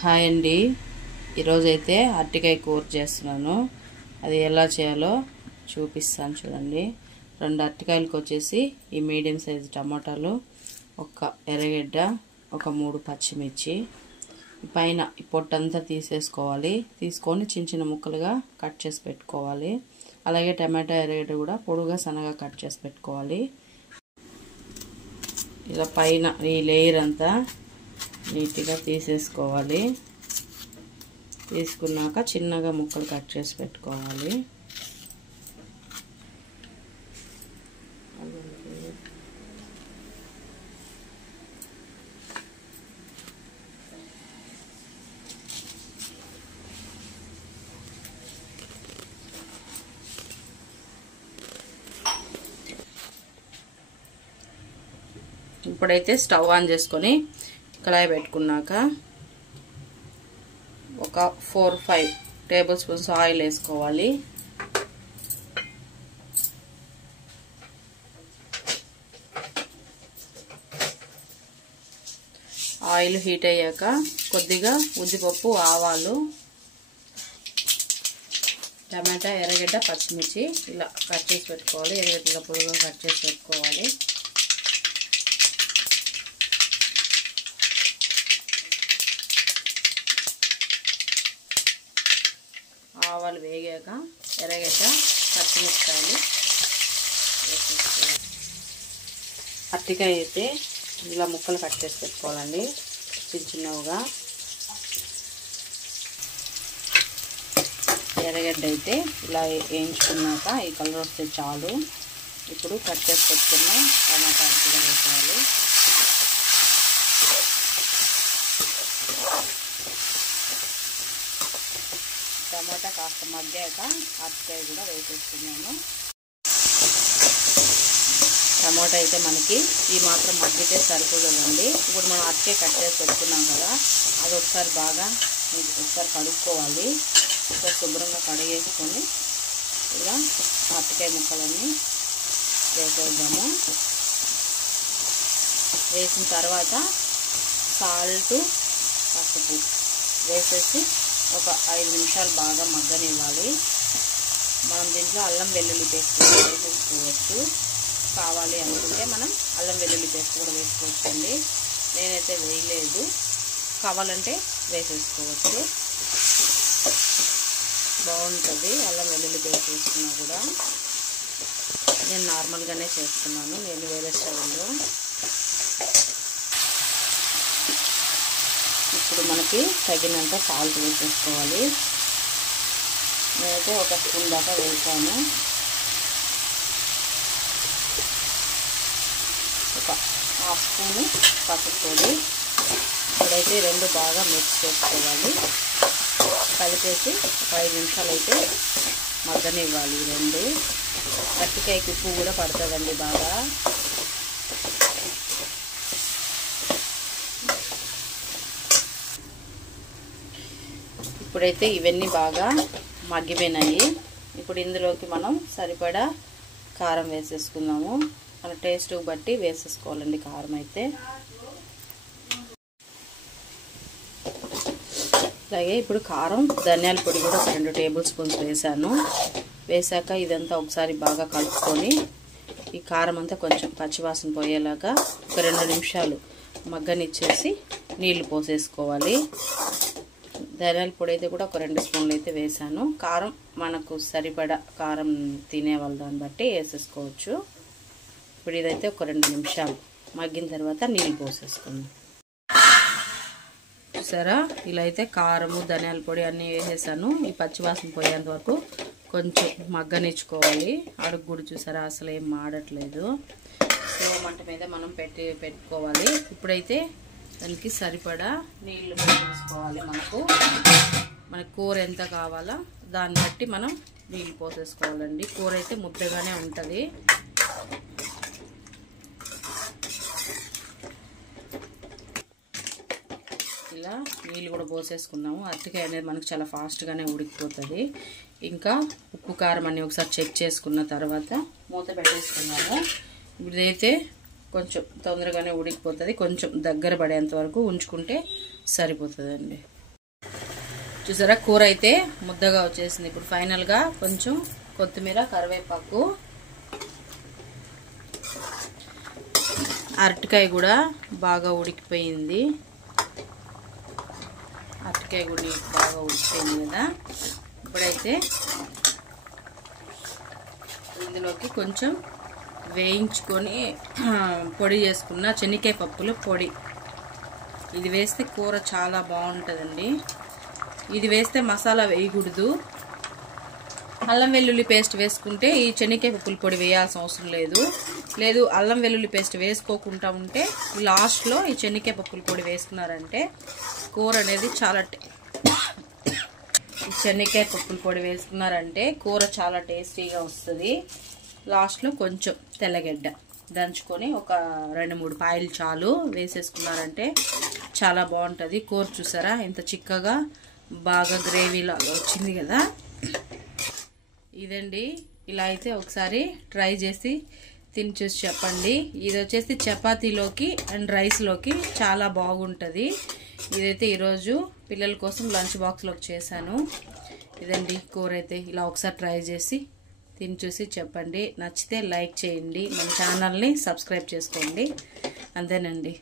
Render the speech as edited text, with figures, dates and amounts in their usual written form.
Hi అండి, ఈరోజైతే అరటికాయ కూర చేస్తున్నాను. అది ఎలా చేయాలో చూపిస్తాను చూడండి. 2 అరటికాయలకు వచ్చేసి ఈ మీడియం సైజు టమాటాలు, ఒక ఎర్రగడ్డ, ఒక 3 పచ్చిమిర్చి. పైన ఈ పొట్టంతా తీసేసుకోవాలి. తీసుకొని చిన్న చిన్న ముక్కలుగా కట్ చేసి పెట్టుకోవాలి. అలాగే టమాటా ఎర్రగడ్డ కూడా పొడుగా సన్నగా కట్ చేసి పెట్టుకోవాలి. ఇలా పైన ఈ లేయర్ అంతా నీట్గా తీసేసుకోవాలి. తీసుకున్నాక చిన్నగా ముక్కలు కట్ చేసి పెట్టుకోవాలి. ఇప్పుడైతే స్టవ్ ఆన్ చేసుకొని కడాయి పెట్టుకున్నాక ఒక 4-5 టేబుల్ స్పూన్స్ ఆయిల్ వేసుకోవాలి. ఆయిల్ హీట్ అయ్యాక కొద్దిగా ఉద్దిపప్పు, ఆవాలు, టమాటా, ఎర్రగడ్డ, పచ్చిమిర్చి ఇలా కట్ చేసి పెట్టుకోవాలి. ఎర్రగడ్డగా పొడిగా కట్ చేసి పెట్టుకోవాలి. ఆవాలు వేగాక ఎర్రగడ్డ, పచ్చిమిరపకాయలు వేసేసుకోవాలి. అరటికాయ అయితే ఇలా ముక్కలు కట్ చేసి పెట్టుకోవాలండి, చిన్న చిన్నగా. ఎర్రగడ్డ అయితే ఇలా వేయించుకున్నాక ఈ కలర్ వస్తే చాలు. ఇప్పుడు కట్ చేసి పెట్టుకున్న టమాటా కూడా వేసేయాలి. టమాటా కాస్త మగ్గాక అరటికాయ కూడా వేసేస్తున్నాను. టమాటా అయితే మనకి ఈ మాత్రం మగ్గితే సరిపోతుందండి. ఇప్పుడు మనం అరటికాయ కట్ చేసి పెట్టుకున్నాం కదా, అది ఒకసారి బాగా కడుక్కోవాలి. శుభ్రంగా కడిగేసుకొని ఇలా అరటికాయ ముక్కలన్నీ వేసేద్దాము. వేసిన తర్వాత సాల్ట్, పసుపు వేసేసి ఒక 5 నిమిషాలు బాగా మగ్గనివ్వాలి. మనం దీంట్లో అల్లం వెల్లుల్లి పేస్ట్ వేసేసుకోవచ్చు. కావాలి అనుకుంటే మనం అల్లం వెల్లుల్లి పేస్ట్ కూడా వేసుకోవచ్చు అండి. నేనైతే వేయలేదు, కావాలంటే వేసేసుకోవచ్చు. బాగుంటుంది అల్లం వెల్లుల్లి పేస్ట్ వేసుకున్నా కూడా. నేను నార్మల్గానే చేస్తున్నాను, నేను వేరే స్టైల్లో. ఇప్పుడు మనకి తగినంత సాల్ట్ వేసేసుకోవాలి. నేనైతే 1 స్పూన్ దాకా వేసాను. ఒక 1/2 స్పూను పసుపు పొడి. ఇప్పుడైతే 2 బాగా మిక్స్ చేసుకోవాలి. కలిపేసి ఒక 5 నిమిషాలు అయితే మగ్గనివ్వాలి. 2 అరటికాయకి ఉప్పు కూడా పడుతుందండి బాగా. ఇప్పుడైతే ఇవన్నీ బాగా మగ్గిపోయినాయి. ఇప్పుడు ఇందులోకి మనం సరిపడా కారం వేసేసుకుందాము. మన టేస్ట్ బట్టి వేసేసుకోవాలండి కారం అయితే. అలాగే ఇప్పుడు కారం, ధనియాల పొడి కూడా 2 టేబుల్ స్పూన్స్ వేసాను. వేసాక ఇదంతా ఒకసారి బాగా కలుపుకొని ఈ కారం అంతా కొంచెం పచ్చివాసన పోయేలాగా ఒక 2 నిమిషాలు మగ్గనిచ్చేసి నీళ్లు పోసేసుకోవాలి. ధనియాల పొడి అయితే కూడా ఒక 2 స్పూన్లు అయితే వేసాను. కారం మనకు సరిపడా కారం తినేవాళ్ళ దాన్ని బట్టి వేసేసుకోవచ్చు. ఇప్పుడు ఇదైతే ఒక 2 నిమిషాలు మగ్గిన తర్వాత నీళ్ళు పోసేసుకుందాం. చూసారా, ఇలా అయితే కారము, ధనియాల పొడి అన్నీ వేసేసాను. ఈ పచ్చివాసన పోయేంత వరకు కొంచెం మగ్గనిచ్చుకోవాలి. అడుగు కూడా చూసారా అసలు ఏం మాడట్లేదు. స్లో మంట మీద మనం పెట్టుకోవాలి. ఇప్పుడైతే దానికి సరిపడా నీళ్లు పోసేసుకోవాలి. మనకు కూర ఎంత కావాలో దాన్ని బట్టి మనం నీళ్ళు పోసేసుకోవాలండి. కూర అయితే ముద్దగానే ఉంటుంది. ఇలా నీళ్ళు కూడా పోసేసుకున్నాము. అరటికాయ అనేది మనకు చాలా ఫాస్ట్గానే ఉడికిపోతుంది. ఇంకా ఉప్పు కారం అన్నీ ఒకసారి చెక్ చేసుకున్న తర్వాత మూత పెట్టేసుకున్నాము. ఇప్పుడైతే కొంచెం తొందరగానే ఉడికిపోతుంది. కొంచెం దగ్గర పడేంత వరకు ఉంచుకుంటే సరిపోతుందండి. చూసారా కూర అయితే ముద్దగా వచ్చేసింది. ఇప్పుడు ఫైనల్గా కొంచెం కొత్తిమీర, కరివేపాకు, అరటికాయ కూడా బాగా ఉడికిపోయింది. అరటికాయ కూడా బాగా ఉడికిపోయింది కదా. ఇప్పుడైతే ఇందులోకి కొంచెం వేయించుకొని పొడి చేసుకున్న శనగకాయ పప్పుల పొడి, ఇది వేస్తే కూర చాలా బాగుంటుందండి. ఇది వేస్తే మసాలా వేయకూడదు. అల్లం వెల్లుల్లి పేస్ట్ వేసుకుంటే ఈ శనగకాయ పప్పుల పొడి వేయాల్సిన అవసరం లేదు. లేదు అల్లం వెల్లుల్లి పేస్ట్ వేసుకోకుండా ఉంటే లాస్ట్లో ఈ శనగకాయ పప్పుల పొడి వేసుకున్నారంటే కూర అనేది చాలా శనగకాయ పప్పుల పొడి వేసుకున్నారంటే కూర చాలా టేస్టీగా వస్తుంది. లాస్ట్లో కొంచెం తెల్లగడ్డ దంచుకొని ఒక 2-3 పాయలు చాలు వేసేసుకున్నారంటే చాలా బాగుంటుంది. కూర చూసారా ఎంత చిక్కగా బాగా గ్రేవీ లాగా వచ్చింది కదా. ఇదండి, ఇలా అయితే ఒకసారి ట్రై చేసి తిని చూసి చెప్పండి. ఇది వచ్చేసి చపాతీలోకి అండ్ రైస్లోకి చాలా బాగుంటుంది. ఇదైతే ఈరోజు పిల్లల కోసం లంచ్ బాక్స్లోకి చేశాను. ఇదండి కూర అయితే, ఇలా ఒకసారి ట్రై చేసి తిని చూసి చెప్పండి. నచ్చితే లైక్ చేయండి, మన ఛానల్ని సబ్స్క్రైబ్ చేసుకోండి. అంతేనండి.